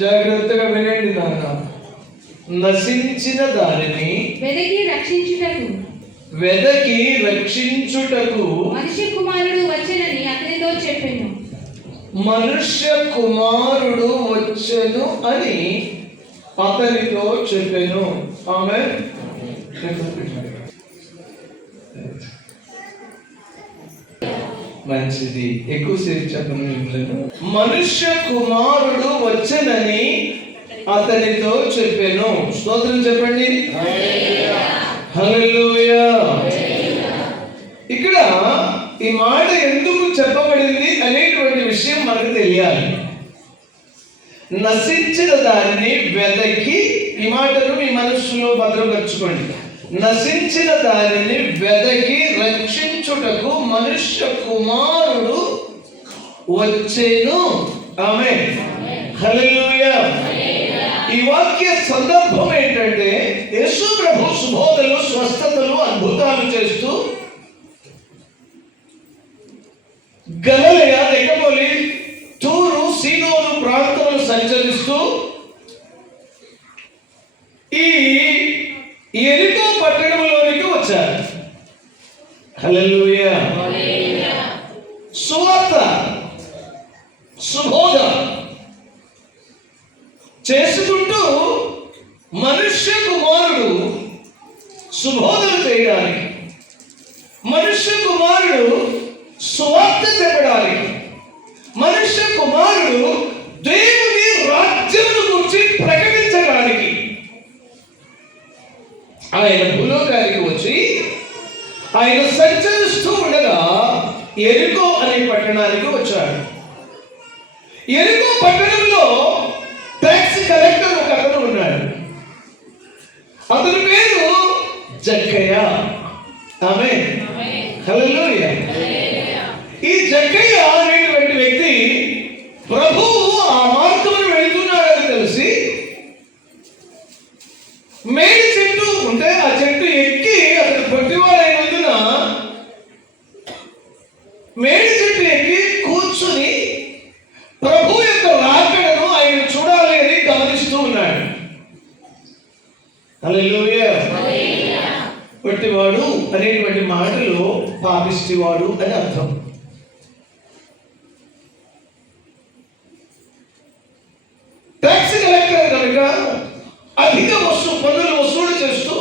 జాగ్రత్తగా వినండి నాన్న. నశించిన దానిని వెదకి రక్షించుటకు మనుష్య కుమారుడు వచ్చెనని అతనితో చెప్పెను. మనుష్య కుమారుడు వచ్చెను అని అతనితో చెప్పెను. ఆమేన్. మంచిది, ఎక్కువసేపు చెప్పను. మనుష్య కుమారుడు వచ్చెనని అతనితో చెప్పాను. స్తోత్రం చెప్పండి. హల్లెలూయా. ఇక్కడ ఈ మాట ఎందుకు చెప్పబడింది అనేటువంటి విషయం మనకు తెలియాలి. నశించిన దానిని వెదకి, ఈ మాటను మీ మనస్సులో భద్రపరచుకోండి. నశించిన దానిని వెదకి రక్షించుటకు మనుష్య కుమారుడు వచ్చెను. ఆమేన్. హల్లెలూయా. ఈ వాక్య సందర్భం ఏంటంటే, యేసు ప్రభు సుబోధలు, స్వస్థతలు, అద్భుతాలు చేస్తూ గలిలయ, దెకపొలి, తూరు, సీదోను ప్రాంతములు సంచరిస్తూ ఈ యెరికో పట్టణంలోనికి వచ్చారు. హల్లెలూయా. సువార్త, సుబోధ చేసుకుంటూ మనుష్య కుమారుడు సుబోధన చేయడానికి, మనుష్య కుమారుడు సువార్త చెప్పడానికి, మనుష్య కుమారుడు దేవుని రాజ్యమును గురించి ప్రకటించడానికి ఆయన భూలోకానికి వచ్చి ఆయన సంచరిస్తూ ఉండగా యెరికో అనే పట్టణానికి వచ్చాడు. యెరికో పట్టణంలో ట్యాక్స్ కలెక్టర్ ఒక అతను ఉన్నాడు. అతని పేరు జక్కయ్య. ఆమేన్. హల్లెలూయా. ఈ జక్కయ్య అనేటువంటి వ్యక్తి ప్రభువు ఆ మార్గమును వెళ్తున్నాడని తెలిసి మేడి చెట్టు ఉంటే ఆ చెట్టు ఎక్కి అతను పొట్టివాడైనందున మేడి చెట్టు ఎక్కి కూర్చుని ప్రభు యొక్క రాకడను ఆయన చూడాలి అని గమనిస్తూ ఉన్నాడు. హల్లెలూయా. పొట్టివాడు అనేటువంటి మాటలో పాపిష్టివాడు అని అర్థం. ట్యాక్స్ కలెక్టర్ కనుక అధిక పన్నులు వసూలు చేస్తూ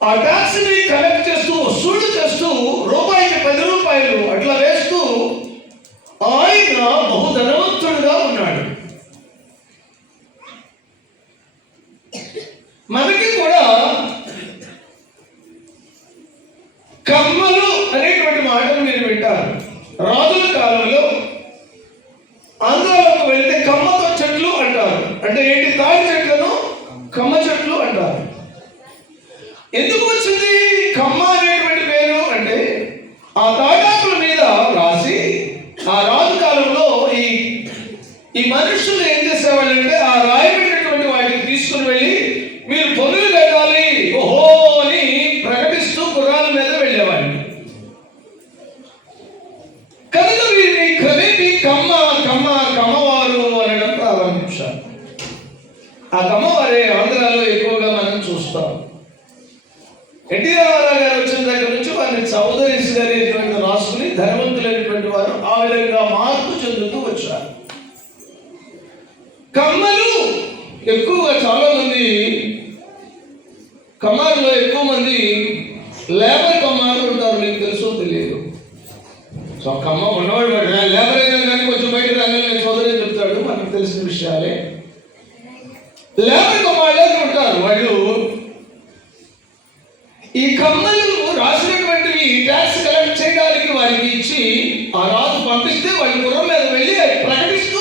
ఆ ట్యాక్స్ ని కలెక్ట్ చేస్తూ, వసూలు చేస్తూ, రూపాయికి 10 రూపాయలు అట్లా వేస్తూ ఆయన బహుధనవంతుడుగా ఉన్నాడు. మనకి కూడా కమ్మలు అనేటువంటి మాటలు మీరు వింటారు. రాజుల కాలంలో ఆంధ్రాలోకి వెళ్తే కమ్మతో చెట్లు అంటారు. అంటే ఏంటి? తాడి చెట్లను కమ్మ చెట్లు అంటారు. ఎందుకు వచ్చింది కమ్మ అనేటువంటి పేరు అంటే, ఆ తాటాకుల మీద రాసి ఆ రాజు కాలంలో ఈ మనుషులు ఏం చేసేవాళ్ళంటే, ఆ రాయబడినటువంటి వాటిని తీసుకుని వెళ్ళి మీరు పనులు కట్టాలి ఓహో అని ప్రకటిస్తూ గుర్రాల మీద వెళ్ళేవాడిని. కనుక వీరిని క్రమేపీ కమ్మవారు అనడం ప్రారంభించారు. ఆ కమ్మవారే ఆంధ్రాలో ఎక్కువగా మనం చూస్తాం. ఎన్టీ రామారావు గారు వచ్చిన దగ్గర నుంచి వారిని చౌదరీస్ గారి రాసుకుని ధనవంతులైనటువంటి వారు ఆ విధంగా మార్పు చెందుతూ వచ్చారు. కమ్మలు ఎక్కువగా చాలా మంది, కమ్మారులో ఎక్కువ మంది లేబర్ కమ్మారు ఉంటారు. మీకు తెలుసో తెలియదు. సో కమ్మ ఉన్నవాడు లేబర్ అయినా కానీ కొంచెం బయట రంగంలో సోదరే చెప్తాడు, మనకు తెలిసిన విషయాలే. లేబర్ కమ్మాళ్ళే ఉంటారు. వాళ్ళు ఈ కమ్మలు రాసినటువంటివి ట్యాక్స్ కలెక్ట్ చేయడానికి వారికి ఇచ్చి ఆ రాజు పంపిస్తే వాళ్ళ గుర్రం మీద వెళ్ళి ప్రకటిస్తూ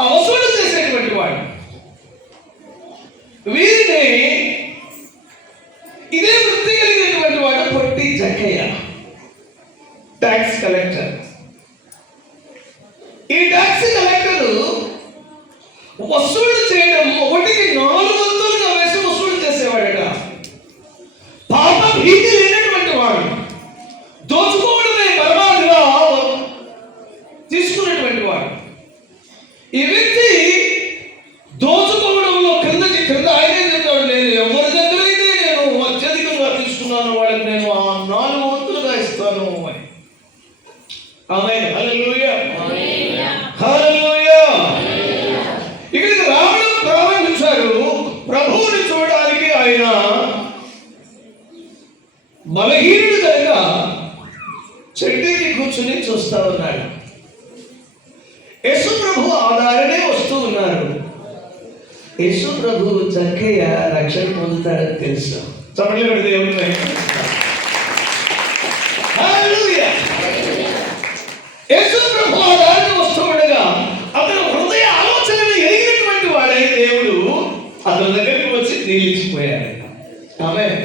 ఆ వసూలు చేసేటువంటి వాడు. వీరిని ఇదే వృత్తి కలిగినటువంటి వాడు పొట్టి జక్కయ్య, ట్యాక్స్ కలెక్టర్. ఈ ట్యాక్స్ కలెక్టర్ వసూలు చేయడం ఒకటికి 400గా వేసి వసూలు చేసేవాడట. పాప భీతి లేనటువంటి వాడు, దోచుకోవడమే బలవాదుగా ఇస్తాను అని. ఆమేన్. హల్లెలూయా. హల్లెలూయా. ఇక్కడికి రావడం ప్రారంభించారు. ప్రభువుని చూడడానికి ఆయన బలహీనుడు కనుక చెట్టుకి కూర్చుని చూస్తా ఉన్నాడు. యేసు ప్రభు ఆధారనే వస్తూ ఉన్నారు. యేసు ప్రభు జక్కయ్య రక్షణ పొందుతాడని తెలుసు. చప్పట్లు కొడితే దేవుని హల్లెలూయా. యేసు ప్రభు ఆధారణ వస్తూ ఉండగా అతను హృదయ ఆలోచనలు ఎరిగినటువంటి వాడై దేవుడు అతని దగ్గరికి వచ్చి నిలిచిపోయాడు. ఆమేన్.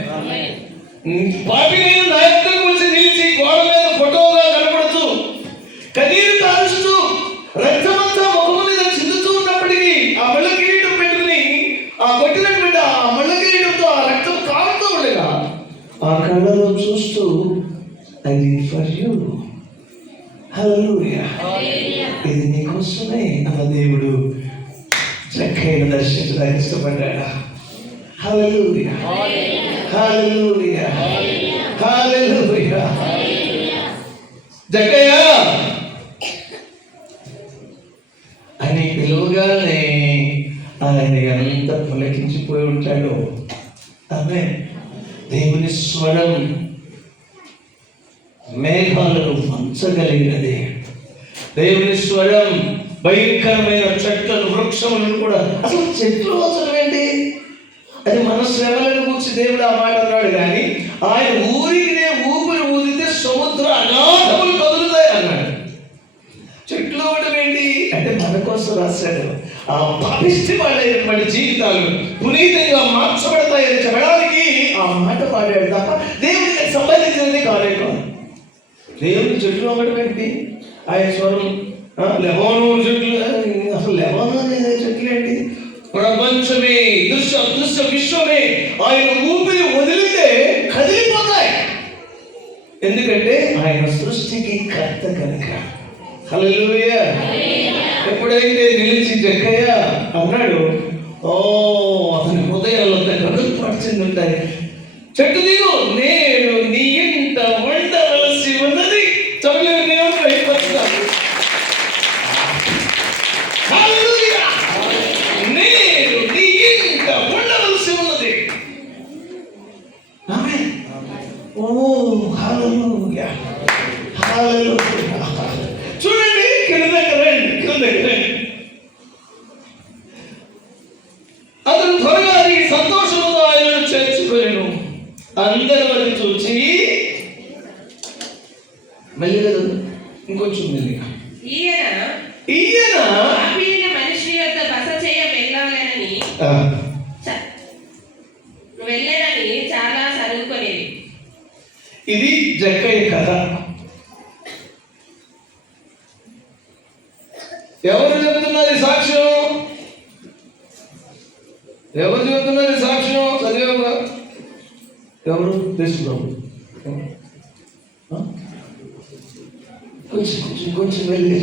పాపినైన నా యొద్దకు వచ్చి నిలిచి గోడ మీద ఫోటోగా కనపడుతూ కన్నీరు కారుస్తూ రక్తమంతా ముఖము మీద చిందుతూ ఉన్నప్పటికీ ఆ మళ్ళ కిరీటం పెట్టుకుని ఆ కొట్టినటువంటి ఆ మళ్ళ కిరీటంతో ఆ రక్తం కారుతూ ఉండగా ఆ కళ్ళలో చూస్తూ అది ఫర్ యూ, హల్లెలూయా, ఇది నీకోసమే అన్న దేవుడు జక్కయ్యను దర్శించడానికి ఇష్టపడ్డాడా? హల్లెలూయా, హల్లెలూయా, హల్లెలూయా. జక్కయ్య అని పిలువగానే ఆయన ఎంత పులకించిపోయి ఉంటాడో. ఆమె దేవుని స్వరం మేఘాలను వంచగలిగినది. దేవుని స్వరం భయంకరమైన చెట్లను వృక్షములను కూడా, అసలు చెట్లు వంచడమేంటి? అది మన శ్రమలను గురించి దేవుడు ఆ మాట అన్నాడు. కానీ ఆయన ఊరికి ఊపిరి ఊదితే సముద్ర అగాధములు కదులుతాయి అన్నాడు. చెట్లు అవ్వడం ఏంటి అంటే మన కోసం రాశాడు. ఆ పాపిష్టి వాళ్ళైనటువంటి జీవితాలు పునీతంగా మార్చబడతాయని చెప్పడానికి ఆ మాట పాడాడు తప్ప దేవుడికి సంబంధించినది కాలేదు. దేవుడికి చెట్లు అవ్వడం ఏంటి? ఆయన స్వరం లెబానోను చెట్లు, అసలు లెబానోను చెట్లు ఏంటి? ప్రపంచమే దృశ్య విశ్వమే ఆయన ఊపిరి వదిలితే కదిలిపోతాయి. ఎందుకంటే ఆయన సృష్టికి కర్త కనుక. హల్లెలూయా. ఎప్పుడైతే నిలిచి జక్కయ్య అన్నాడు, ఓ అతని హృదయాల్లో కనుపరిచింది ఉంటాయి. చెట్టు దిగు, నేను నీ ఇంట వండవలసి ఉన్నది. చదివే దేవుడు అయిపోతున్నాడు. నేను నీ ఇంట ఉండవలసి ఉన్నది. ఓ హల్లెలూయా, హల్లెలూయా. చూడండి, కిందకి రండి. అతను త్వరగా సంతోషంతో ఆయనను చేర్చుకోలేను. అందరి వరకు చూచి మెల్లిగా ఇంకొంచెం మెల్లిగా ఈయన మనిషి యొక్క బస చేయ వెళ్ళనని చాలా చదువుకునేది. ఇది జక్కయ్య కథ. ఎవరు చెబుతున్నారు ఈ సాక్ష్యం? ఎవరు చెబుతున్నారు ఈ సాక్ష్యం? చదివేవుగా ఎవరు? తీసుకురావు. కొంచెం వెళ్ళి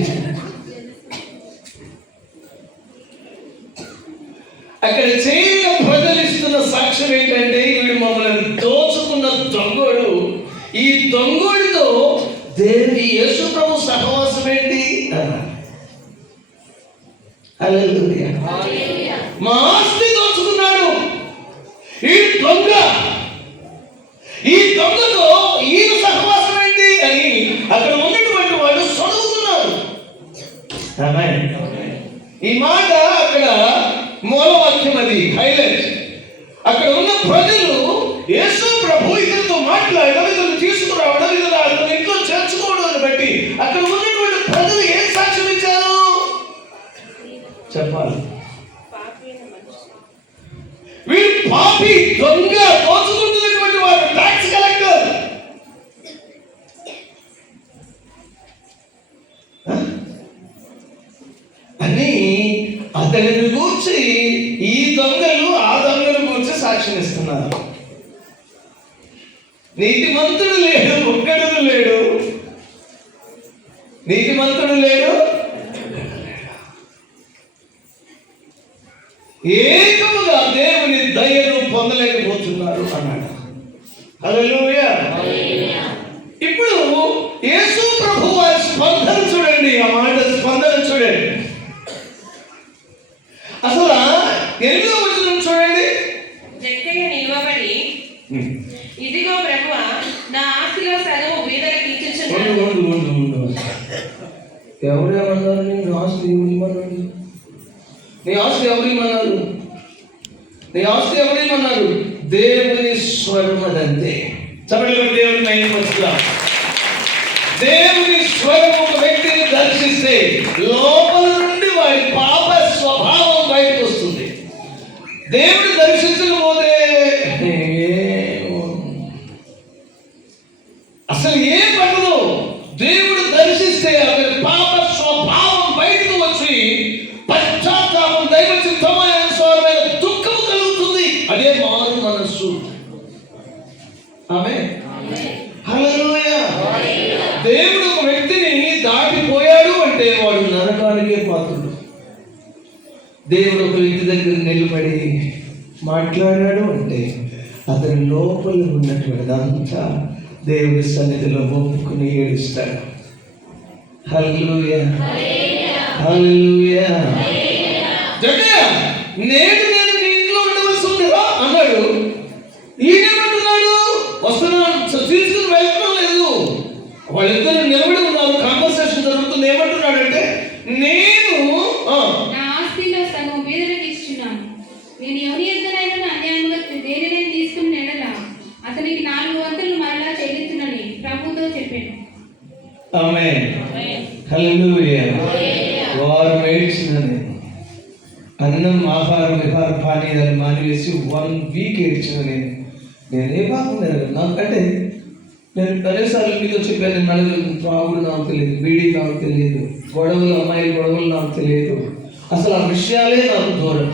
అక్కడ చేయగా ప్రజలు ఇస్తున్న సాక్ష్యం ఏంటంటే, వీడు మమ్మల్ని దోచుకున్న దొంగోడు. ఈ దొంగోడితో దేవుని యేసు ప్రభు సహవాసం ఏంటి? హల్లెలూయా. మా ఆస్తి దోచుకున్నాడు ఈ దొంగ. ఈ దొంగతో ఈయన సహవాసం ఏంటి అని అక్కడ ఉన్నటువంటి వాళ్ళు చదువుతున్నారు. ఈ మాట అక్కడ మూలవాక్యం, అది హైలైట్. అక్కడ ఉన్న ప్రజలు యేసు ప్రభు ఇతనితో మాట్లాడడం, ఇతను తీసుకురావడం, ఇతను ఇంట్లో చేర్చుకోవడం బట్టి అక్కడ ఉన్నటువంటి ప్రజలు ఏం సాక్ష్యం ఇచ్చారు చెప్పాలి. వీడు పాపి, దొంగ, దోచుకుంటున్నటువంటి వాడు, ట్యాక్స్ కలెక్టర్ అని అతనిని గూర్చి ఈ దొంగలు ఆ దొంగల గూర్చి సాక్ష్యం ఇస్తున్నారు. నీతిమంతుడు లేడు, ఒక్కడు లేడు. నీతిమంతుడు లేడు, ఏకముగా దేవుని దయను పొందలేకపోతున్నారు అన్నాడు. హల్లెలూయా. ఇప్పుడు చేయుచున్నాను. ఎవరేమన్నారు? నీ ఆస్తి ఎవరేమన్నాడు? నీ ఆస్తి ఎవరేమన్నారు? నీ ఆస్తి ఎవరేమన్నారు? దేవుని స్వరం అదంతే. చెప్పండి, దేవుని మహిమపరచుగా. దేవుని స్వరం ఒక వ్యక్తిని దర్శిస్తే లోపల నుండి వాడి పాప స్వభావం బయటకు వస్తుంది. దేవుడు దర్శించకపోతే అసలు ఏం పడదు. దేవుడు దర్శిస్తే అతని పాప స్వభావం బయటకు వచ్చి పశ్చాత్తాపం, దైవ చిత్తమైన దుఃఖం కలుగుతుంది. అదే మారు మనస్సు. ఆమేన్. హల్లెలూయా. దేవుడు ఒక వ్యక్తిని దాటిపోయాడు అంటే వాడు నరకానికే పాత్రుడు. దేవుడు ఒక వ్యక్తి దగ్గర నిలబడి మాట్లాడాడు అంటే అతని లోపల ఉన్నటువంటిదంతా దేవుడి సన్నిధిలో ఒప్పుకుని ఏడుస్తాడు. హల్లెలూయా, హల్లెలూయా. జక్కయ్య, నేను నీ ఇంట్లో ఉండవలసి ఉందిరా అన్నాడు. ఈయనేమంటున్నాడు? వస్తున్నాను, తీసుకుని వెళ్తున్నాం లేదు. వాళ్ళిద్దరు నిలబడి ఉన్నారు, కాన్వర్సేషన్ జరుగుతుంది. ఏమంటున్నాడంటే, నేను నా ఆస్తిలో సగం పేదలకు ఇస్తున్నాను. నేను ఎవరి ఎద్దరైనా అన్యాయంగా దేనిని తీసుకుని ఎడల అతనికి 4 వంతులు మరలా చెల్లించునని ప్రభుతో చెప్పాను. ఆమేన్. హల్లెలూయా. వారు ఏడ్చినని అన్నం, ఆహారం, విహార పానీయాలు మానివేసి 1 వీక్ ఏడ్చిన నేను ఏ పాపం నాకంటే నేను పదేసార్లు మీతో చెప్పాను. మళ్ళీ త్రాగుడు నాకు తెలియదు, బీడీ నాకు తెలియదు, గొడవలు, అమ్మాయి గొడవలు నాకు తెలియదు. అసలు ఆ విషయాలే నాకు దూరం.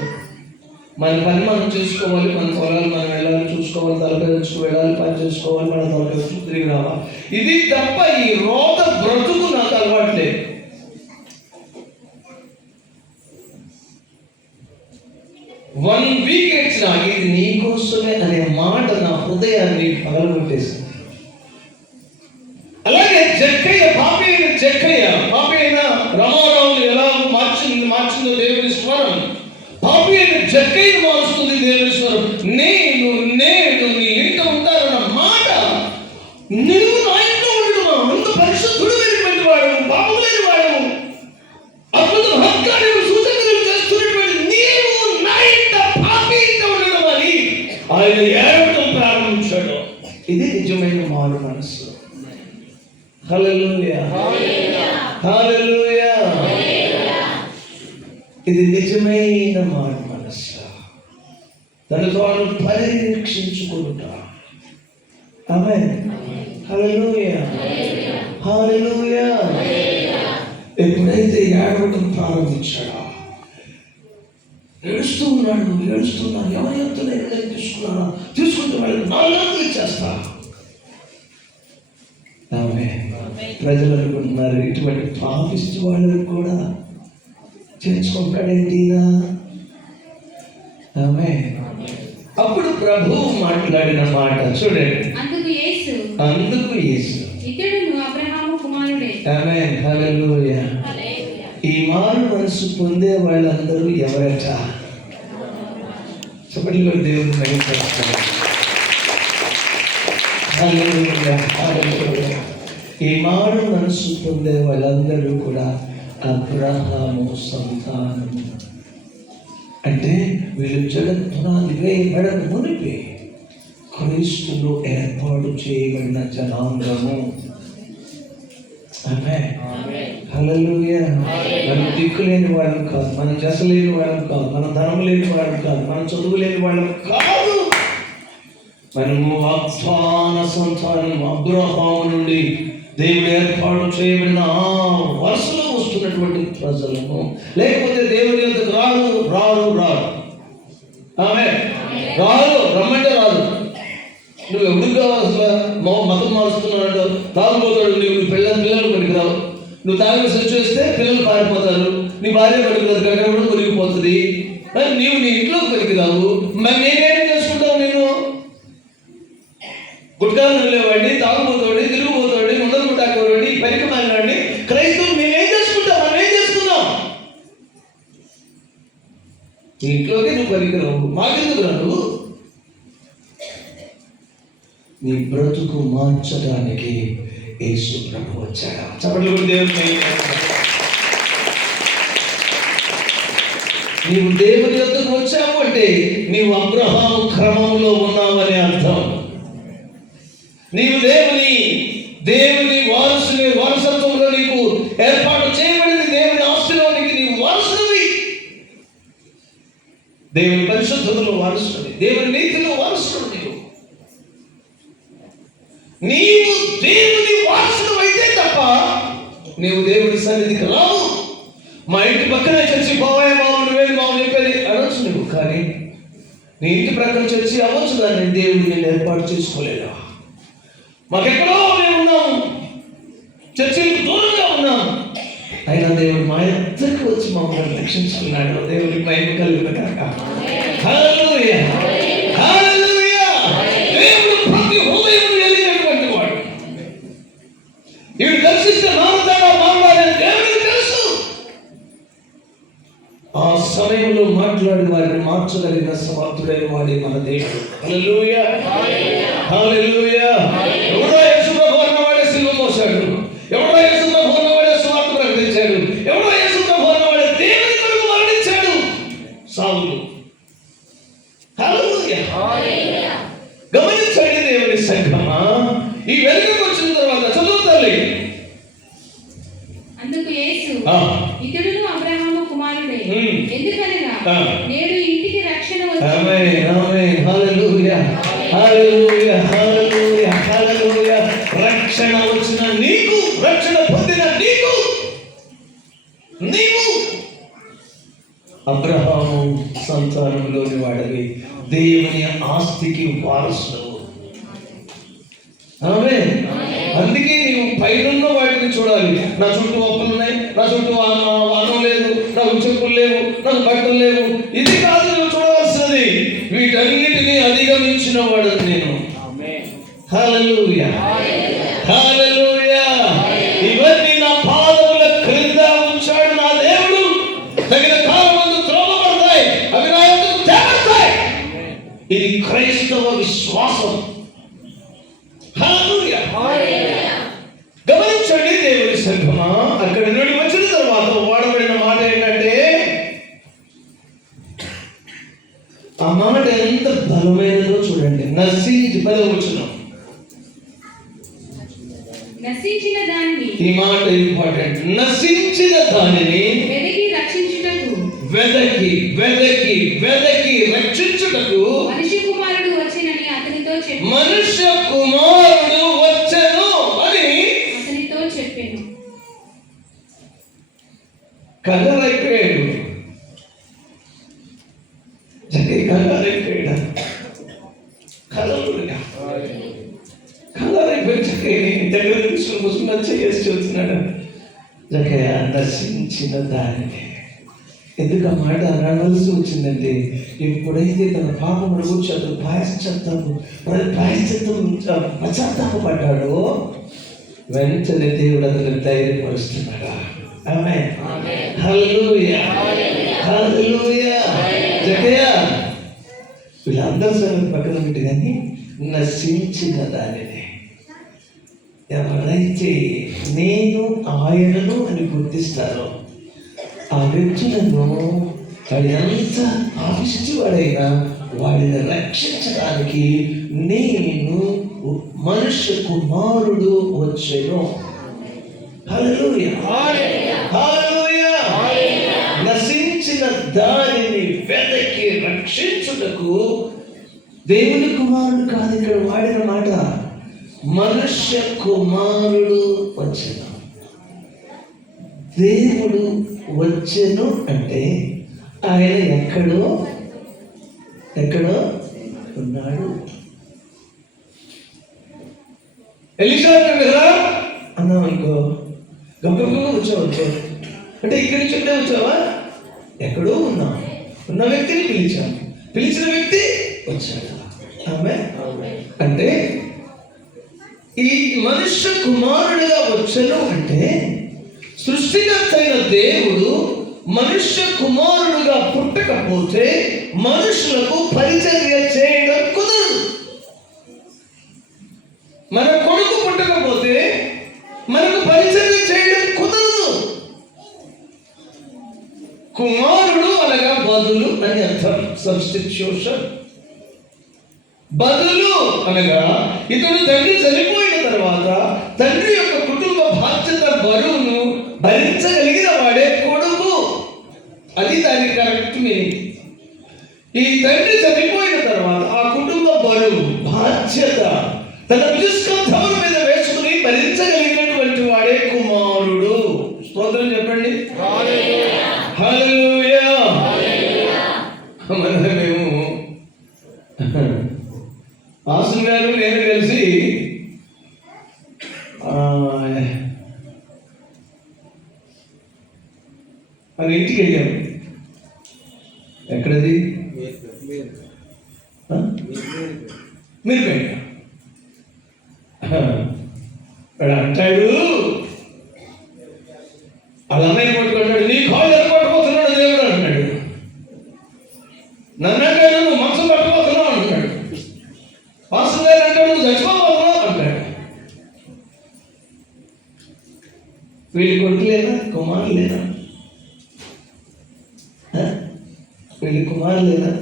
మన పని మనం చూసుకోవాలి, మన పొలాలు మనం వెళ్ళాలి, చూసుకోవాలి, తలపెచ్చు వెళ్ళాలి, పని చేసుకోవాలి, మన తలపెచ్చు తిరిగి రావాలి. ఇది తప్ప ఈ రోత బ్రతుకు నాకు అలవాట్లేదు. వన్ వీక్ ఏడ్చిన ఇది నీకోసమే అనే మాట నా హృదయాన్ని పగలగొట్టేసింది. అలాగే జక్కయ్య, పాపి అయిన రామారావుని ఎలా మార్చిందో దేవుని స్వరం, పాపి అయిన జక్కయ్యను మారుస్తుంది దేవుని స్వరం. నేను నీ ఇంట ఉంటానన్న మాట, నువ్వు నా ఇంట్లో ఉండటమా? అంత పరిశుద్ధుడు లేనిటువంటి వాడు, పాపం లేని వాడు, అద్భుత హక్కాన్ని సూచనలు చేస్తున్నటువంటి నీవు నా ఇంట, పాపి ఇంట ఉండడం అని ఆయన ఏడవడం ప్రారంభించాడు. ఇది నిజమైన మారు మనస్సు. హల్లెలూయా, హల్లెలూయా. ఇది నిజమైన మారు మనస్సు. తను తాను పరీక్షించుకుంటా. ఆమేన్. హల్లెలూయా, హల్లెలూయా. ఎప్పుడైతే ఏడవడం ప్రారంభించాడో, ఏడుస్తున్నాను. ఎవరి ఎంత నిర్ణయం తీసుకుంటే వాళ్ళకి 4 వంతులు ఇచ్చేస్తా. ప్రజలు అనుకుంటున్నారు, ఇటువంటి పాపిస్తూ వాళ్ళని కూడా చేర్చుకుంటాడేంటి? అప్పుడు ప్రభువు మాట్లాడిన మాట చూడండి. అందుకు యేసు ఇతడును అబ్రహాము కుమారుడే. ఆమేన్. హల్లెలూయా. ఈ మారు మనసు పొందే వాళ్ళందరూ ఎవరట? చెప్పండి, దేవుని మహిమపరుస్తారు. హల్లెలూయా, హల్లెలూయా. ఈ మారు మనసు పొందే వాళ్ళందరూ కూడా అబ్రహాము సంతానం. అంటే వీళ్ళు జగత్తునాది వేయబడక మునిపే క్రీస్తులో ఏర్పాటు చేయబడిన జనాంగము. ఆమేన్. హల్లెలూయా. మనం దిక్కు లేని వాళ్ళం కాదు, మన జస లేని వాళ్ళం కాదు, మన ధనం లేని వాళ్ళం కాదు, మన చదువు లేని వాళ్ళం కాదు. మనము వాగ్దాన సంతానం, అబ్రహాము నుండి దేవుడు ఏర్పాటు చేయబడిన ఆ వరుసలో వస్తున్నటువంటి ప్రజలను. లేకపోతే దేవుని యొద్దకు రారు. ఆమేన్. రమ్మంటే రాదు. నువ్వు ఎవరికి కావాల్సిన మతం మారుస్తున్నాడు, తాగుపోతాడు, నువ్వు పిల్లలు పనికిరావు. నువ్వు తాగి సెర్చ్ చేస్తే పిల్లలు పారిపోతారు, నీ భార్య పనికిరాదు, గడవడం కొరిగిపోతుంది, నీవు నీ ఇంట్లోకి పనికిరావు. మరి నేనేం చేసుకుంటావు? నేను గుట్కాలు వెళ్ళేవాడిని, తాగుపోతాడు, తిరిగిపోతాడు, ముందర ముట్టాకోవాడిని, పనికి మారినవాడిని, క్రైస్తవులు మేమేం చేసుకుంటాం? మనం ఏం చేసుకున్నాం? నీ ఇంట్లోకి నువ్వు పనికిరావు, మాకెందుకు రా? నువ్వు నీ బ్రతుకు మార్చడానికి యేసు ప్రభు వచ్చాడు. చప్పట్లు కొట్టి దేవుని నీవు దేవుని యొద్దకు వచ్చావు అంటే నీవు అబ్రహాము క్రమంలో ఉన్నావని అర్థం. నీవు దేవుని వారసత్వంలో నీకు ఏర్పాటు చేయబడింది. దేవుని ఆస్తిలోనికి నీవు వారసుడివి. దేవుని పరిశుద్ధతలో వారసుడివి. దేవుని నీతిలో వారసుడు. నీవు దేవుని వారసుడు అయితే తప్ప నీవు దేవుని సన్నిధికి రావు. మా ఇంటి పక్కన చర్చి బాబాయ్ బాబు వేలు బాబు చెప్పేది అనొచ్చు నువ్వు, కానీ నీ ఇంటి ప్రక్కన చర్చి అవ్వచ్చు, దాన్ని దేవుడు నేను ఏర్పాటు చేసుకోలేదా? మాకెక్కడో మేము ఉన్నాము, చర్చిలకు దూరంగా ఉన్నాం, అయినా దేవుడు మా ఎద్దరికి వచ్చి మమ్మల్ని రక్షించుకున్నాడు. దేవుడికి మహిమ కలుగును గాక. హల్లెలూయా, హల్లెలూయా. దేవుడు ప్రతి హృదయం ఎరిగినటువంటి వాడు. వీడు దర్శిస్తే మాట్లాడాలని దేవుడికి తెలుసు. ఆ సమయంలో మాట్లాడిన వారిని మార్చగలిగిన సమర్థుడైన వాడే మన దేవుడు. హల్లెలూయా, హల్లెలూయా. ఎవడో యేసు ప్రభువు అన్నవాడే సిలువ మోసాడు. ఎవడో యేసు ప్రభువు అన్నవాడే సువార్త ప్రకటించాడు. ఎవడో యేసు ప్రభువు అన్నవాడే దేవుని కొరకు మరణించాడు. సావులు. హల్లెలూయా. గమనించండి దేవుని సంఘమా, ఈ వెలుగుకు వచ్చిన తర్వాత చదువుతాలి. అందుకు యేసు ఇతడును అబ్రహాము కుమారుడే, ఎందుకనగా నేడు ఇంటికి రక్షణ వచ్చింది. ఆమేన్, ఆమేన్. హల్లెలూయా, హల్లెలూయా, హల్లెలూయా, హల్లెలూయా. రక్షణ వచ్చిన నీకు, రక్షణ పొందిన నీకు, నీవు అబ్రహాము సంతానంలోని వాడివి, దేవుని ఆస్తికి వారసుడు. ఆమేన్. అందుకే నీవు పైనున్న వాటిని చూడాలి. నా చుట్టూ అప్పులు ఉన్నాయి, నా చుట్టూ అన్నం లేదు, నాకు చెప్పులు లేవు, నాకు బట్టలు లేవు, ఇది కాదు నువ్వు చూడవలసినది. వీటన్నిటినీ అధిగమించిన వాడు నేను. హల్లెలూయా, హల్లెలూయా. ఇవన్నీ నా పాదముల క్రింద ఉంచాడు నా దేవుడు. తగిన కాలమందు త్రోవబడతాయి, అవి నా యొద్దకు తేబడతాయి. ఇది క్రైస్తవ విశ్వాసం. గమనించండి దేవుని సంఘమా, అక్కడి నుండి వచ్చిన తర్వాత వాడబడిన మాట ఏంటంటే, ఆ మాట ఎంత బలమైనదో చూడండి. నశించిన దానిని, ఈ మాట ఇంపార్టెంట్. నశించిన దానిని వెదకి రక్షించుటకు, వెదకి వెదకి వెదకి రక్షించుటకు మనుష్య కుమారుడు వచ్చెనని అతనితో చెప్పెను. మనుష్య కుమారుడు వచ్చెను అని అతనితో చెప్పెను. కంగారైపోయాడు. కంగారైపోయాడు. కంగారైపోయి చక్కని దగ్గర తీసుకుని ముసుగుని చేసి చూస్తున్నాడు. జకయ్య నశించిన దానిని. ఎందుకు ఆ మాట అనవలసి వచ్చిందంటే, ఎప్పుడైతే తన పాపమును గురించి అతను పశ్చాత్తాపడ్డాడో వెంటనే దేవుడు అతను ధైర్యపరుస్తున్నాడా? ఆమేన్, హల్లెలూయా, హల్లెలూయా. జకయ్య వీళ్ళందరూ సంగతి పక్కన పెట్టి కానీ నశించిన దానిని, ఎవరైతే నేను ఆయనను అని గుర్తిస్తారో ఆ వ్యక్తులను వాడు ఎంత పాపిష్టివాడైనా వాడిని రక్షించడానికి నేను మనుష్య కుమారుడు వచ్చెను. హల్లెలూయా, హల్లెలూయా. నశించిన దానిని వెదకి రక్షించుటకు దేవుని కుమారుడు కాదు ఇక్కడ వాడిన మాట, మనుష్య కుమారుడు వచ్చెను. దేవుడు వచ్చెను అంటే ఆయన ఎక్కడో ఉన్నాడు. ఎలీషా కదా అన్నాం అనుకో, గంపగా వచ్చావు అంటే ఇక్కడి నుంచి వచ్చావా? ఎక్కడో ఉన్న వ్యక్తిని పిలిచాను, పిలిచిన వ్యక్తి వచ్చాడు. ఆమె అంటే ఈ మనుష్య కుమారుడిగా వచ్చను అంటే సృష్టికర్త అయిన దేవుడు మనుష్య కుమారుడుగా పుట్టకపోతే మనుషులకు పరిచర్య చేయడం కుదరదు. మన కొడుకు పుట్టకపోతే బదులు అని అర్థం. సబ్స్టిట్యూషన్. బదులు అనగా ఇతడు తండ్రి చనిపోయిన తర్వాత తండ్రి యొక్క కుటుంబ బాధ్యత బరువును భరించగలిగిన వాడే కొడుకు. అది దానికి కరెక్ట్ మీనింగ్. ఈ తండ్రి చనిపోయిన తర్వాత ఆ కుటుంబ బరువు బాధ్యత తన భుజస్కంధముల మీద వేసుకుని భరించగలిగినటువంటి వాడే కుమారుడు. స్తోత్రం చెప్పండి. హల్లెలూయా. మేము ఆసం గారు నేను కలిసి అది ఇంటికి వెళ్ళాము. ఎక్కడది? మీరు వాడు అంటాడు, వాళ్ళ అన్నయ్య పట్టుకుంటాడు, నీ కాళ్ళు ఎరగొట్టబోతున్నాడు దేవుడు అంటున్నాడు. నన్ను అంటాడు, నువ్వు మనసు పట్టుకోతున్నావు అంటున్నాడు. పాస్టర్ గారు అంటాడు, నువ్వు చచ్చిపోతున్నావు అంటాడు. వీళ్ళ కొడుకు లేదా? కుమారులు లేదా? వీళ్ళ కుమారులు లేదా?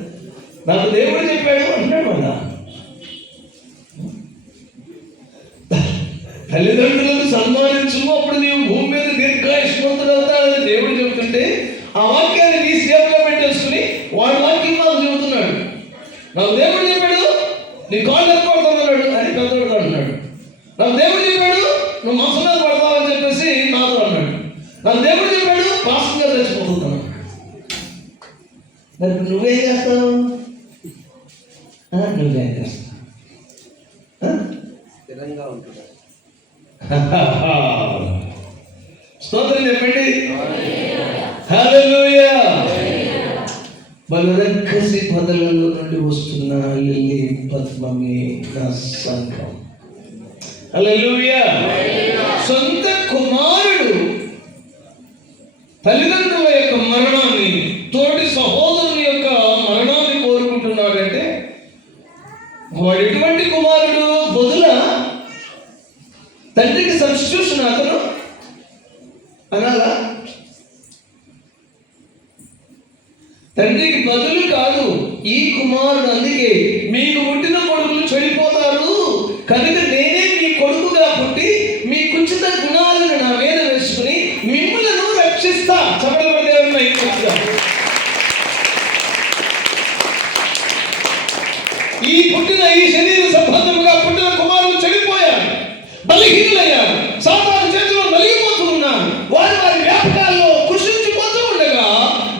నాకు దేవుడు చెప్పాడు అంటున్నాడు. మళ్ళా తల్లిదండ్రులను సన్మానించు, అప్పుడు నీవు భూమి మీద దీర్ఘాయుష్మంతుడు అవుతాడని దేవుడు చెబుతుంటే ఆ వాక్యాన్ని నీ సేవలో పెట్టేసుకుని వాడి వాక్యం నాకు చెబుతున్నాడు. నాకు దేవుడు చెప్పాడు నీ కాళ్ళు ఎత్తుకోడుతున్నాడు అని పెద్దోడు అంటున్నాడు. నాకు దేవుడు చెప్పాడు నువ్వు మనసు మీద పడతావని చెప్పేసి నాతో అన్నాడు. నాకు దేవుడు చెప్పాడు పాస్టర్గా చచ్చిపోతున్నాను. మరి నువ్వేం చేస్తావు? నువ్వేం చేస్తావు? స్థిరంగా ఉంటుంది. స్తోత్రం చెప్పండి. హల్లెలూయా. బలరక్కసి పదలలో నుండి వస్తున్న లిల్లీ పద్మమే నా సంఘం. హల్లెలూయా. సొంత కుమారుడు తల్లిదండ్రుల యొక్క మరణాన్ని, తోటి సహోదరుని యొక్క మరణాన్ని కోరుకుంటున్నాడంటే వాడు ఎటువంటి కుమారుడు? బదుల తండ్రికి సబ్స్టిట్యూషన్ అతను అనాలా? తండ్రికి బదులు కాదు ఈ కుమారుడు. అందుకే మీకు పుట్టిన కొడుకులు చెడిపోతారు కనుక నేనే మీ కొడుకుగా పుట్టి మీ కుచిత గుణాలను నా మీద వేసుకుని మిమ్ములను రక్షిస్తా. చెప్పడం ఈ పుట్టిన ఈ శరీర సంబంధముగా పుట్టిన కుమారులు చెడిపోయారు, బలహీనులయ్యారు, సాతాను చేతిలో నలిగిపోతూ ఉన్నారు. వారి వారి వ్యాపకాల్లో కృషించిపోతూ ఉండగా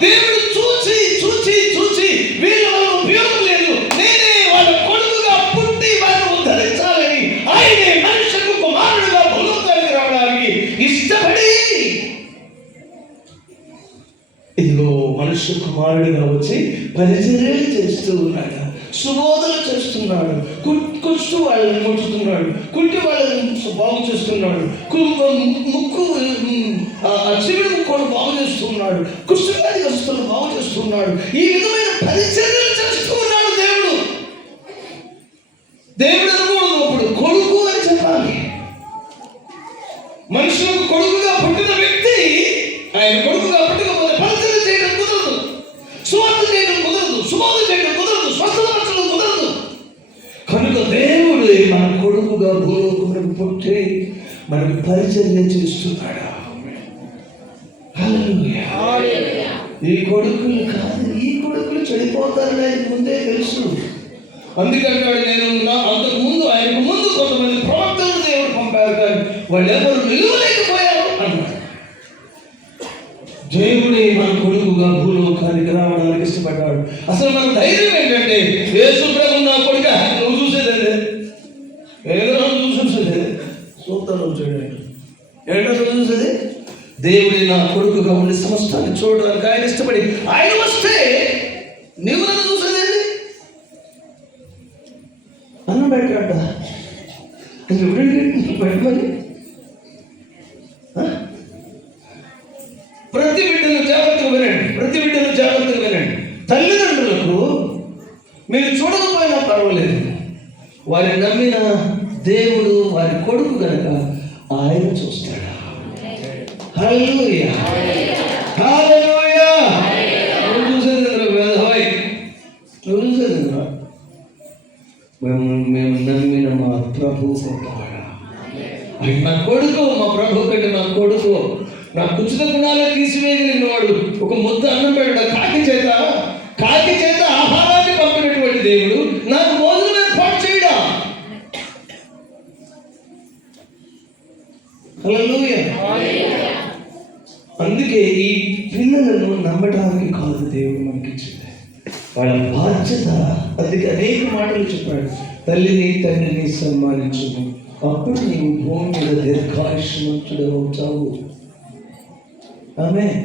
దేవుడు చూచి చూచి చూచి వీళ్ళ వల్ల ఉపయోగం లేదు, నేనే వాళ్ళ కొడుకుగా పుట్టి వారిని ఉద్ధరించాలని ఆయనే మనుషులకు కుమారుడుగా భూలోకానికి రావడానికి ఇష్టపడి ఇదిగో మనుష్య కుమారుడుగా వచ్చి పరిచర్యలు చేస్తూ ఉన్నాడు. సుబోధలు చేస్తున్నాడు. కుష్టు వాళ్ళని ముట్టుతున్నాడు, కుంటి వాళ్ళని బాగు చేస్తున్నాడు, ముక్కు చెవిడి ముక్కును బాగు చేస్తున్నాడు, కుష్ఠవ్యాధి వస్తువులను బాగు చేస్తున్నాడు. ఈ విధమైన పరిచర్యలు చేస్తూ ఉన్నాడు దేవుడు. దేవుడు అనకూడదు, అప్పుడు కొడుకు అని చెప్పాలి. మనుషులకు కొడుకుగా పుట్టిన వ్యక్తి ఆయన కొడుకుగా పుట్టకపోతే పరిచర్య చేయడం కుదరదు, సువార్త చేయడం కుదరదు, సుబోధ చేయడం కుదరదు, స్వస్థపరచడం కుదరదు. కనుక దేవుడు మన కొడుకుగా భూలోకమునకు పుట్టి మనకు పరిచర్య చేస్తున్నాడు. హల్లెలూయా. ఈ కొడుకులు కాదు, ఈ కొడుకులు చెడిపోతారని ఆయనకు ముందే తెలుసు. అందుకంటాడు, నేను అంతకు ముందు ఆయనకు ముందు కొంతమంది ప్రవక్తలను దేవుడు పంపారు కానీ వాళ్ళు ఎవరు నిలువలేకపోయారు అన్నాడు. దేవుడే మన కొడుకుగా భూలోకానికి రావడానికి ఇష్టపడ్డాడు. అసలు మన ధైర్యం ఏంటంటే యేసు ప్రభు నా కొడుక నువ్వు చూసేదండి, ఏదో చూసేది సూత్రం చేయడం ఏంటో చూసేది. దేవుడే నా కొడుకుగా ఉండి సమస్తాన్ని చూడడానికి ఆయన ఇష్టపడి ఆయన వస్తే నీవు నన్ను చూసేదండి అన్న పెట్టాడ పెట్టమని. ప్రతి బిడ్డను జాగ్రత్తగా వినండి, ప్రతి బిడ్డను జాగ్రత్తగా వినండి. తల్లిదండ్రులకు మీరు చూడకపోయినా పర్వాలేదు, వారిని నమ్మిన దేవుడు వారి కొడుకు కనుక ఆయన చూస్తాడు. హల్లెలూయా. హల్లెలూయా. చూసేది ప్రభు కొడుకువాడా. ఆయన నా కొడుకు, మా ప్రభు కంటే నా కొడుకు, నా కుచిత గుణాలే తీసివేయగలిగిన వాడు. ఒక ముద్ద అన్నం పెట్టాడు కాకి చేత ఆహారాన్ని పంపినటువంటి దేవుడు నాకు భోజనం ఏర్పాటు చేయడా. హల్లెలూయా. అందుకే ఈ పిల్లలను నమ్మటానికి కాదు దేవుడు మనకిచ్చింది, వాళ్ళ బాధ్యత. అందుకే అనేక మాటలు చెప్పాడు, తల్లిని తండ్రిని సన్మానించు, అప్పుడు నీవు భూమి మీద దీర్ఘాయుష్మంతుడు అవుతావు. ఆమేన్.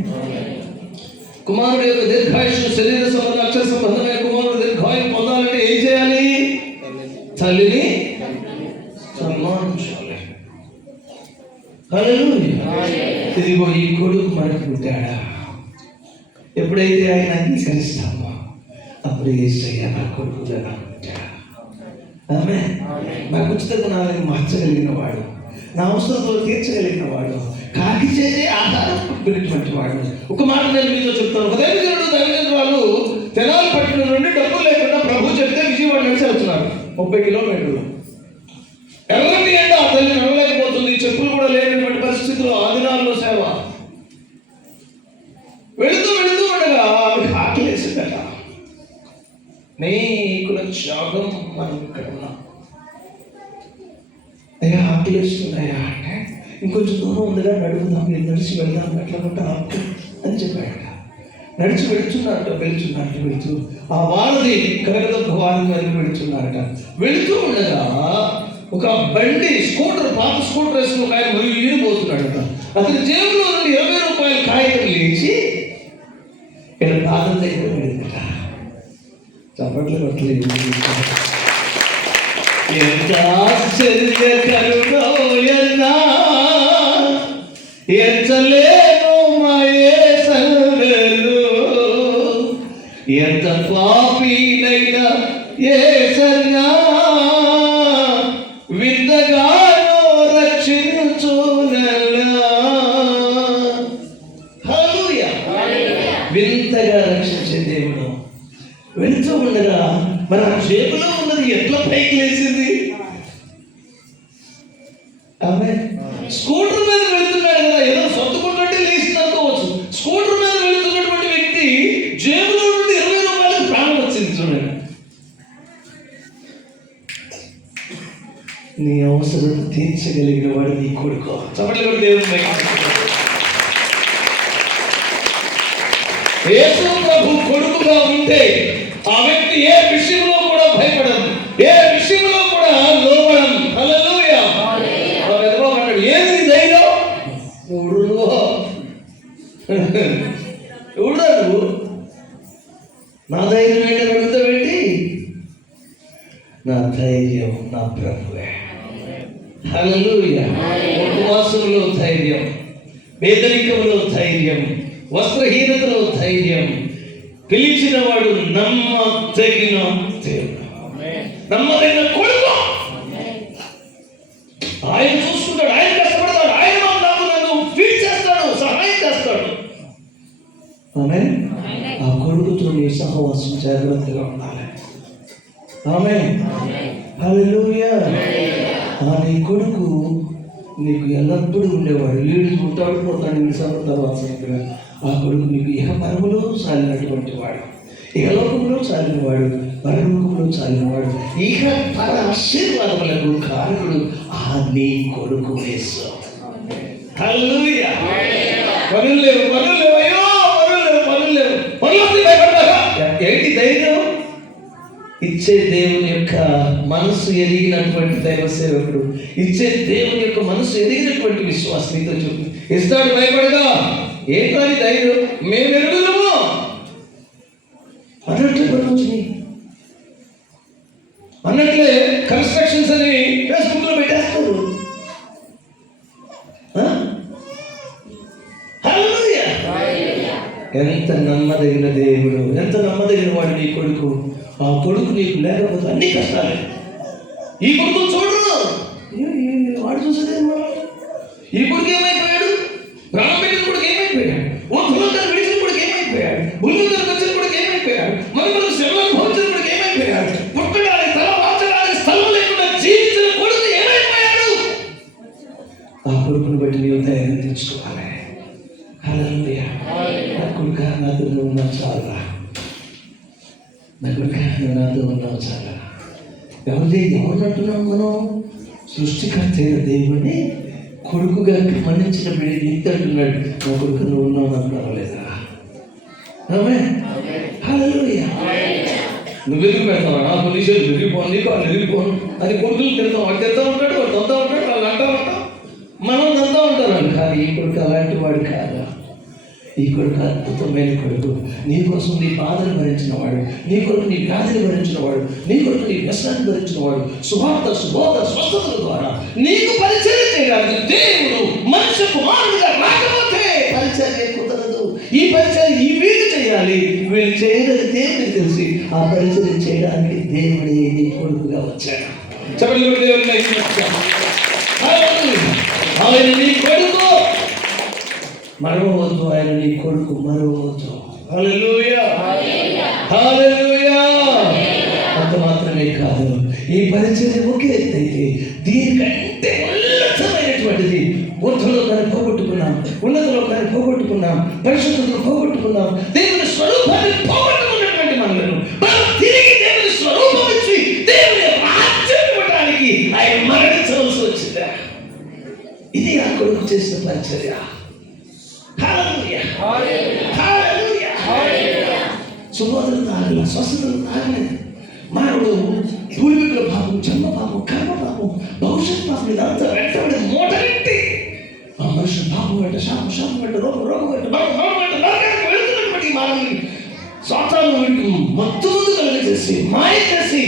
కుమారుడు యొక్క దీర్ఘాయుష్ను, శరీర సంబంధం అక్షర సంబంధమైన కుమారుడు దీర్ఘాయువు పొందాలంటే ఏం చేయాలి? తల్లిని సన్మానించాలి. హల్లెలూయా. ఇదిగో ఈ కొడుకు మనకు పుట్టాడా. ఎప్పుడైతే ఆయన అంగీకరిస్తామో అప్పుడు యేసయ్య నా కొడుకుగా నాకు పుట్టాడా. ఆమేన్. నా ఉచిత గుణాలను మార్చగలిగిన వాడు, నా అవసరంలో తీర్చగలిగిన వాడు, కాకి చేసే ఆహారం పంపినటువంటి వాడు. ఒక మాట నేను మీతో చెప్తాను. ఒక దైవజనురాలు తెనాలి పట్టణం నుండి డబ్బులు లేకుండా ప్రభు చెప్తే విజయవాడ నడిచి వెళ్తున్నారు 30 కిలోమీటర్లు. ఎర్రటి ఎండ, ఆ తల్లి నడవలేకపోతుంది, చెప్పులు కూడా లేనటువంటి పరిస్థితుల్లో ఆ దినాల్లో సేవ. వెళుతూ ఉండగా ఆమెకు ఆకలి వేసిందట. నీకుల త్యాగం మనం ఇక్కడ ఉన్నాం. అయ్యా ఆకలి వేస్తున్నాయా అంటే, ఇంకొంచెం దూరం ఉందిగా నడుపుదాం, మీరు నడిచి వెళ్దాం, ఎట్లా ఉంటా అని చెప్పాడట. నడిచి వెళుతూ ఆ వారధి కనకదొక్క వారధి వరకు వెళుతున్నారట. వెళుతూ ఉండగా ఒక బండి స్కూటర్, పాత స్కూటర్ వేసుకుని ఒక ఆయన మరియు ఈడిపోతున్నాడట. అతని జేబులో నుండి 20 రూపాయల కాగితం లేచి ఇక్కడ పాదం దగ్గర పడిందట. చప్పట్లు కొట్టలేదు. ఎంత ఆశ్చర్యకరుడో ఎంచలేను మా యేసయ్యను, ఎంత పాపినైనా యేసయ్యా వింతగానో రక్షించునల్లా. హల్లెలూయా. వింతగా రక్షించే దేవుడు. వెళుతూ ఉండగా మన జేబులో ఉన్నది ఎట్లా పైకి లేచింది? ఆమేన్. స్కూటర్ మీద వెళ్తున్నాడు కదా, ఏదో సొత్తుకుంటుంటే లేచింది అనుకోవచ్చు. స్కూటర్ మీద వెళ్తున్నటువంటి వ్యక్తి జేబులో నుండి 20 రూపాయలకు ప్రాణం వచ్చింది. చూడండి, నీ అవసరం తీర్చగలిగిన వాడు నీ కొడుకు. చప్పట్లు కొట్టి దేవుని యేసు ప్రభు కొడుకుగా ఉంటే ఆ వ్యక్తి ఏ విషయంలో కూడా భయపడదు, ఏ విషయంలో కూడా లోబడదు. హల్లెలూయా. అన్నాడు, ఏది ధైర్యం? ఎవడు నా ధైర్యం ఏంటి అడుగుతా పెట్టి, నా ధైర్యం నా ప్రభువే. హల్లెలూయా. ఉపవాసంలో ధైర్యం, పేదరికంలో ధైర్యం, వస్త్రహీనతలో ధైర్యం. పిలిచిన వాడు నమ్మదగిన దేవుడు, నమ్మదగిన కొడుకు. ఆయన చూసుకుంటాడు, ఆయన కష్టపడతాడు, ఆయన నాకు నన్ను ఫీడ్ చేస్తాడు, సహాయం చేస్తాడు. ఆమేన్. ఆ కొడుకుతో నీ సహవాసం జాగ్రత్తగా ఉండాలి. ఆమేన్. హల్లెలూయా. ఆ నీ కొడుకు నీకు ఎల్లప్పుడూ ఉండేవాడు. వీడు ఉంటాడు పోతాడు, 2 సంవత్సరాల తర్వాత ఆ కొడుకు నీకు ఇహపరములో చాలినటువంటి వాడు, ఇహలోకంలో చాలినవాడు, పరలోకంలో చాలినవాడు, ఇహ పర ఆశీర్వాదములకు కారకుడు ఆ నీ కొడుకు యేసు. హల్లెలూయా. పనులు లేవు. ఏంటి ధైర్యం? ఇచ్చే దేవుని యొక్క మనసు ఎరిగినటువంటి దైవ సేవకుడు, ఇచ్చే దేవుని యొక్క మనసు ఎరిగినటువంటి విశ్వాసం నీతో చూపి ఇస్తాడు. భయపడగా ఏంటని ధైర్యం? మేము ఎరుగుదము అన్నట్లే కన్స్ట్రక్షన్స్ అని ఫేస్బుక్ లో పెట్టేస్తారు. ఎంత నమ్మదగిన దేవుడు, ఎంత నమ్మదగిన వాడు నీ కొడుకు. ఆ కొడుకు నీకు లేకపోతే అన్ని కష్టాలే. ఈ కొడుకు చూడరు, వాడు చూసేదేమో. ఈ కొడుకు ఏమైపోయాడు? రామబిడ్డ కొడుకు ఏమైపోయాడు? విడిచిన కొడుకు ఏమైపోయాడు? ఉల్లుగారు వచ్చిన కొడుకు ఏమైపోయాడు? మనకు శ్రమ భోజన కొడుకు ఏమైపోయాడు? పుట్టడానికి తల మార్చడానికి స్థలం లేకుండా జీవించిన కొడుకు ఏమైపోయాడు? నేర్చుకోవాలి. హల్లెలూయా. నా కొడుకా నాతో నువ్వు ఉన్నావు చాలా, నా కొడుకా నువ్వు నాతో ఉన్నావు చాలా. ఎవరు అంటున్నాం మనం? సృష్టికర్త అయిన దేవుడిని కొడుకుగా మన్నించిన బిడ్డ ఇంత అంటున్నాడు, నా కొడుకు నువ్వు ఉన్నావు నాకు రాలేదా? ఆమేన్. హల్లెలూయా. నువ్వు ఎందుకు పెడతావా? నా పోలీసులు విరిగిపోను, నీకు వాళ్ళు విరిగిపోను అని కొడుకులు తిడతాం. వాడు తిడతా ఉంటాడు, వాడు దంతా ఉంటాడు, వాళ్ళు అంటా ఉంటాం, మనం దంతా ఉంటారు. కానీ ఈ కొడుకు అలాంటి వాడు కాదా? ఈ కొడుకు అద్భుతమైన కొడుకు. నీ కోసం నీ బాధను భరించిన వాడు, నీ కొరకు నీ వ్యాధిని భరించిన వాడు, నీ కొరకు నీ వ్యసనాన్ని భరించిన వాడు, సువార్త సుబోధ స్వస్థతల ద్వారా నీకు పరిచయం చేయడానికి దేవుడు మనిషి కుమారుడుగా రాకపోతే పరిచయం కుదరదు. ఈ పరిచయం ఈ వీళ్ళు చేయాలి, వీళ్ళు చేయదని దేవుడికి తెలిసి ఆ పరిచయం చేయడానికి దేవుడే నీ కొడుకుగా వచ్చాడు. చెప్పండి, దేవుడిని ఆయన నీ కొడుకు మరవవద్దు, ఆయన నీ కొడుకు మరవవద్దు. హల్లెలూయా, హల్లెలూయా. అంత మాత్రమే కాదు, ఈ పరిచయం ఒకే అయితే దీనికంటే ఉన్నతమైనటువంటిది ఊర్ధ్వలోకాన్ని పోగొట్టుకున్నాం, ఉన్నతలోకాన్ని పోగొట్టుకున్నాం, పరిశుద్ధతను పోగొట్టుకున్నాం, దేవుని స్వరూపాన్ని పోగొట్టుకున్నటువంటి మనలను మనం తిరిగి దేవుని స్వరూపం ఇచ్చి దేవుని రాజ్యం ఇవ్వడానికి ఆయన మరణించవలసి వచ్చిందా? ఇది ఆ కొడుకు చేసిన పరిచర్య. సుబోధలు తాగల, స్వస్థతలు తాగలేదు. మానవుడు పూర్వీకుల పాపం, జన్మ పాపం, కర్మ పాపం, భవిష్యత్ పాపం ఇదంతా వెంటబడి మోటరెట్టి ఆ మనుషులు పాపం వెంట, శాపం వెంట, రోగం వెంట, మరణం వెంట నరకానికి వెళ్తున్నటువంటి మానవుని సాతాను మత్తు కలిగజేసి మాయ చేసి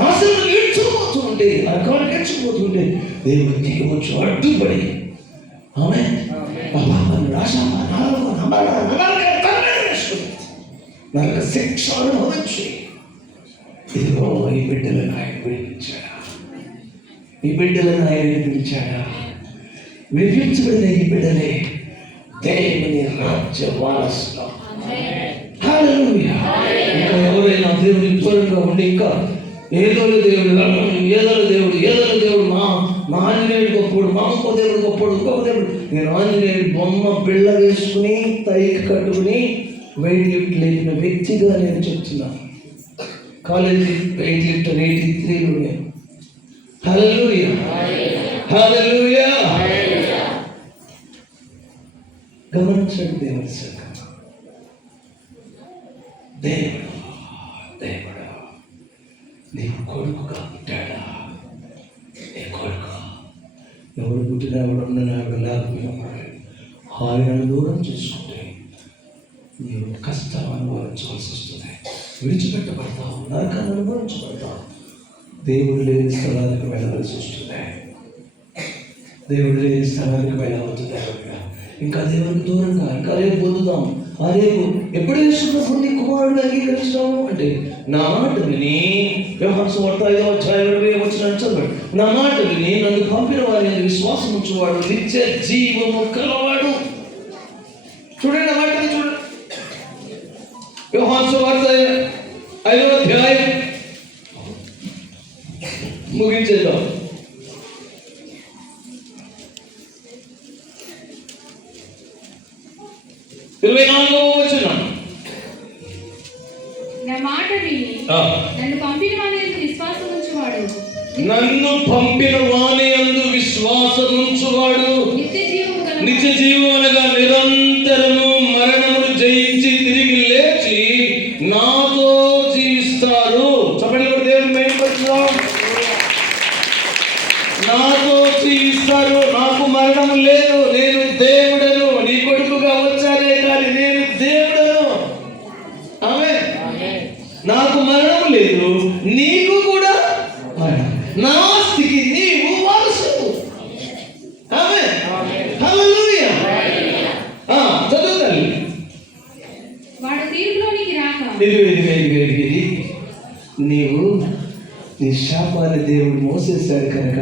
నాశనం ఈడ్చుకుపోతూ ఉంటే, నరకానికి ఈడ్చుకుపోతుంటే దేవుడు దిగవచ్చు అడ్డుపడి ఆమేన్ పాపాన్ని నరక శిక్ష అనుభవించి ఇదిగో ఈ బిడ్డలను ఆయన విడిపించాడా? ఈ బిడ్డలను ఆయన విడిపించాడా? విడిపించబడిన ఈ బిడ్డలే దేవుని రాజ్య వారసులు. హల్లెలూయా. ఇంకా ఎవరైనా దేవుని దూరంగా ఉండి ఇంకా ఏదో దేవుడు మా ఆంజనేయుడు గొప్పడు, మా ఇంకో దేవుడు గొప్పడు, ఇంకొక దేవుడు. నేను ఆంజనేయుడు బొమ్మ బిళ్ళ వేసుకుని తైకి కట్టుకుని వెయిట్ లిఫ్ట్ లేచిన వ్యక్తిగా నేను చెప్తున్నాను. కాలేజీ వెయిట్ లిఫ్ట్ 83లో నేను. హల్లెలూయా, హల్లెలూయా. గమనించండి దేవుని సంగతి. దేవుడు నీకు కొడుకుగా పుట్టాడా? నీ కొడుకు ఎవరు పుట్టినా ఎవడున్నాడు లేకపోయినా ఆయనను దూరం చేసుకుంటే నీవు కష్టం అనుభవించవలసి వస్తుంది, విడిచిపెట్టబడతావు, నరకాన్ని అనుభవించబడతావు, దేవుడు లేని స్థలానికి వెళ్ళవలసి వస్తుంది. దేవుడు లేని స్థలానికి వెళ్ళవద్దు. ఇంకా దేవునికి దూరంగా ఇంకా రేపు పొందుతాం. ఆ రేపు ఎప్పుడు యేసుప్రభువు నీ కుమారుడు అంగీకరిస్తాము అంటే నా మాట విని, యోహాను సువార్త 5వ అధ్యాయం 20వ వచనం చదవండి. నా మాట విని నన్ను పంపిన వారి యందు విశ్వాసం ఉంచువాడు నిత్య జీవము కలవాడు. చూడండి ఆ మాటని చూడండి. యోహాను సువార్త 5వ అధ్యాయం ముగించేద్దాం. 24వ వచనం. నా మాట విని నన్ను పంపిన వాని యందు విశ్వాసం ఉంచువాడు నిత్య జీవము అనగా నిరంతరము మరణమును జయించి తిరిగి లేచి నాతో జీవిస్తారు. చెప్పండి కూడా దేవుని మహిమపరచుదాం. నాతో జీవిస్తారు. నాకు మరణం లేదు, నేను దేవుడను. నీ కొడుకుగా వచ్చానే కానీ నేను దేవుడను. ఆమేన్. నాకు మరణం లేదు, నీకు కూడా మరణం. నా ఆస్తికి నీవు వారసుడు. ఆమేన్. హల్లెలూయా. చదువుతాను. వాడు తీర్పులోనికి రాక ఇది నీవు నీ శాపాన్ని దేవుడు మోసేశాడు కనుక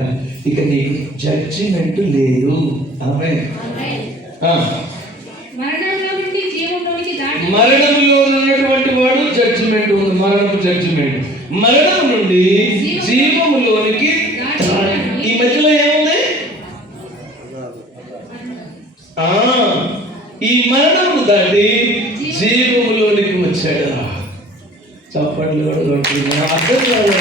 ఇక నీకు జడ్జిమెంట్ లేదు. ఆమేన్. మరణంలో ఉన్నటువంటి వాడు జడ్జిమెంట్ ఉంది. మరణపు జడ్జిమెంట్. మరణం నుండి జీవములోనికి. ఈ మధ్యలో ఏముంది? ఆ, ఈ మరణము దాటి జీవములోనికి వచ్చాడు. చప్పట్లు కూడా కొడుతున్నాడు. అర్థం కాదు.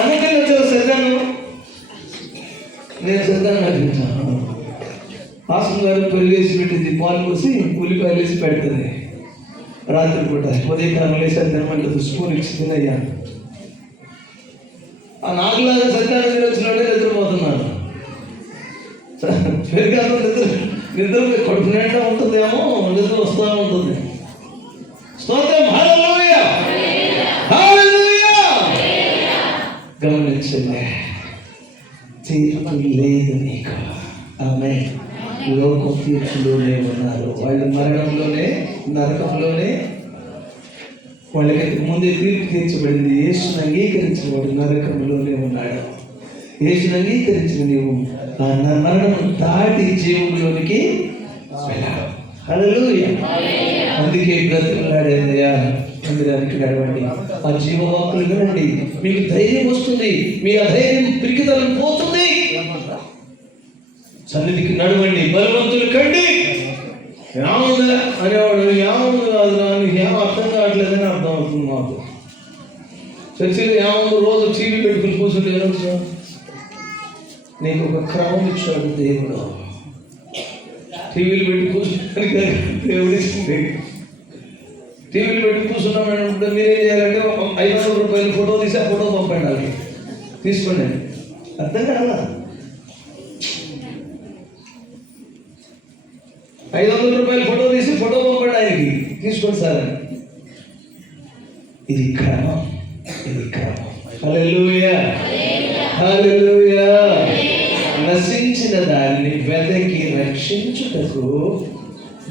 అందుకని వచ్చారు సజ్జాను. నేను సజ్జాను అడిగించాను. హాస్టల్ గారు పెరిగేసి పెట్టింది, పాలు పోసి ఉల్లిపాయలు వేసి పెడుతుంది. రాత్రి పూట ఉదయకాలం వేసి తినమంటుంది. స్పూన్ ఇచ్చి తినయ్యా. ఆ నాకులాగా సత్యాన్ని వచ్చినట్టే నిద్రపోతున్నాను. పెరిగాను నిద్ర కొడుకునేట్టు ఉంటుందేమో, నిద్ర వస్తూ ఉంటుంది. స్తోత్రం, హల్లెలూయా, హల్లెలూయా. గమనించండి, తీర్పు లేదు నీకు. ఆమె లోకం తీర్పులోనే ఉన్నారు. వాళ్ళు మరణంలోనే, నరకంలోనే. వాళ్ళకి ముందే తీర్పు తీర్చబడింది. యేసును అంగీకరించిన వాడు నరకంలోనే ఉన్నాడు. యేసును అంగీకరించిన నీవు ఆ మరణం దాటి జీవంలోనికి వెళ్ళాడు. హల్లెలూయా. అందుకే బ్రతుకులాడేదయ్యా, మందిరానికి నడవండి, ఆ జీవవాక్కులు వినండి, మీకు ధైర్యం వస్తుంది, మీ అధైర్యం పిరికిదలం పోతుంది. సన్నిధికి నడవండి, బలవంతులు కండి. ఏముందా అనేవాడు, ఏముంది కాదు, నీకు ఏం అర్థం కావట్లేదని అర్థం అవుతుంది మాకు. చర్చిలో ఏముంది, రోజు టీవీ పెట్టుకుని కూర్చుంటే ఏమొచ్చా? నీకు ఒక క్రమం ఇచ్చాడు దేవుడు. టీవీలు పెట్టి కూర్చుంటానికి దేవుడు ఇస్తుంది. టీవీలు పెట్టి కూర్చున్నామంటే మీరేం చేయాలంటే 500 రూపాయలు ఫోటో తీసి ఆ ఫోటో పంపండి, వాళ్ళకి తీసుకోండి. అర్థం కాదా? 500 రూపాయలు ఫోటో తీసి ఫోటో పంపండి, ఆయనకి తీసుకోండి సార్ అని. ఇది క్రమం, ఇది క్రమం. హల్లెలూయా, హల్లెలూయా. నశించిన దాన్ని వెదకి రక్షించుటకు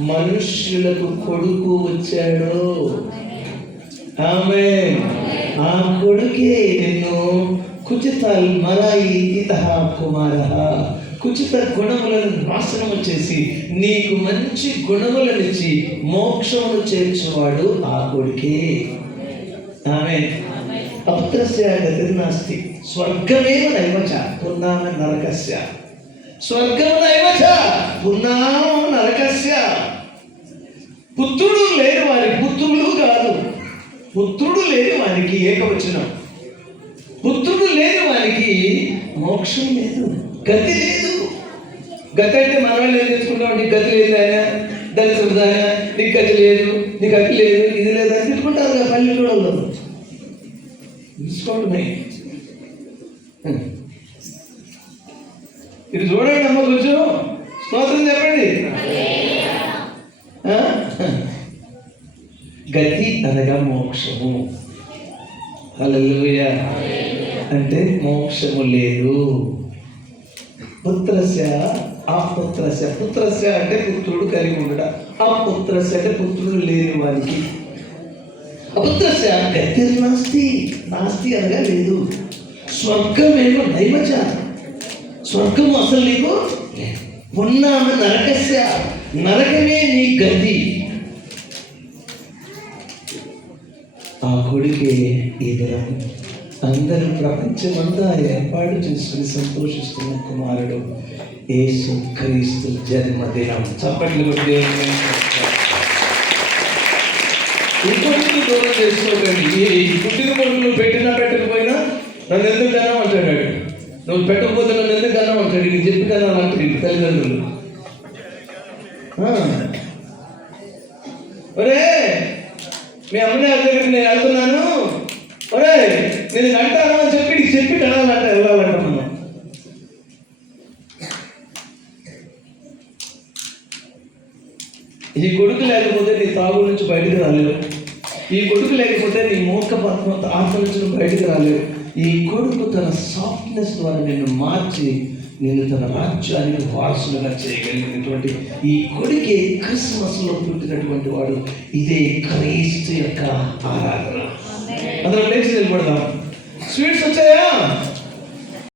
మనుష్యులకు కొడుకు వచ్చాడు. ఆమేన్. ఆ కొడుకే నిన్ను కుచితాల్ మరాయి ఇతహ కుమారః, కుచిత గుణములను నాశనము చేసి నీకు మంచి గుణములనిచ్చి మోక్షమును చేర్చువాడు ఆ కొడుకే. ఆమేన్. అపుత్రస్య గతిర్నాస్తి స్వర్గమేవ నైవచ పున్నామ నరకస్య. స్వర్గము నైవచ పున్నామ నరకస్య. పుత్రుడు లేని వారికి, పుత్రులు కాదు, పుత్రుడు లేని వారికి ఏకవచనం. పుత్రుడు లేని వారికి మోక్షం లేదు, గతి లేదు. గతి అంటే మన వాళ్ళు ఏం చేసుకుంటాం, నీకు గతి లేదు ఆయన, దళితుడు ఆయన, నీకు గతి లేదు, నీకు గతి లేదు, ఇది లేదు అని తిట్టుకుంటారు కదా పల్లెటూళ్ళలో. తీసుకోండి, ఇది చూడండి అమ్మ, కొంచెం స్తోత్రం చెప్పండి. గతి అనగా మోక్షము. హల్లెలూయా. అంటే మోక్షము లేదు. పుత్రస్య అపుత్రస్య, పుత్రస్య అంటే పుత్రుడు కలిగి ఉండట, అపుత్రస్య అంటే పుత్రుడు లేని వారికి. అపుత్రస్య గతిర్నాస్తి, నాస్తి అనగా లేదు. స్వర్గమేమో నైవచ, స్వర్గము అసలు నీకు ఉన్నామ నరకస్య, నరకమే నీ గతి. ఆ కొడుకే ఈ దినం అందరూ ప్రపంచమంతా ఏర్పాటు చేసుకుని సంతోషిస్తున్న కుమారుడు యేసు క్రీస్తు జన్మదినం. చప్పట్లు కొట్టి ఇంకొకటి దూరం చేసుకోకండి. ఈ పుట్టిన కొడుకులు పెట్టినా పెట్టకపోయినా నన్ను ఎందుకు కన్నా అంటాడు. నువ్వు పెట్టకపోతే నన్ను ఎందుకు కన్నా అంటాడు. నీకు చెప్పి కన్నా అంటాడు తల్లిదండ్రులు. ఒరే మీ అమ్మని దగ్గరికి నేను వెళ్తున్నాను, ఒరే నేను అంటాను అని చెప్పి నీకు చెప్పి కనాలంట, వెళ్ళాలంట మనం. ఈ కొడుకు లేకపోతే నీ తాగు నుంచి బయటకు రాలేవు. ఈ కొడుకు లేకపోతే నీ మూర్ఖపత్మ ఆత్మ నుంచి బయటకు రాలేవు. ఈ కొడుకు తన సాఫ్ట్నెస్ ద్వారా నిన్ను మార్చి నిన్ను తన రాజ్యానికి వారసులుగా చేయగలిగినటువంటి ఈ కొడుకే క్రిస్మస్లో పుట్టినటువంటి వాడు. ఇదే క్రీస్తు యొక్క ఆరాధన. అందరం లేచి నిలబడదాం. స్వీట్స్ వచ్చాయా?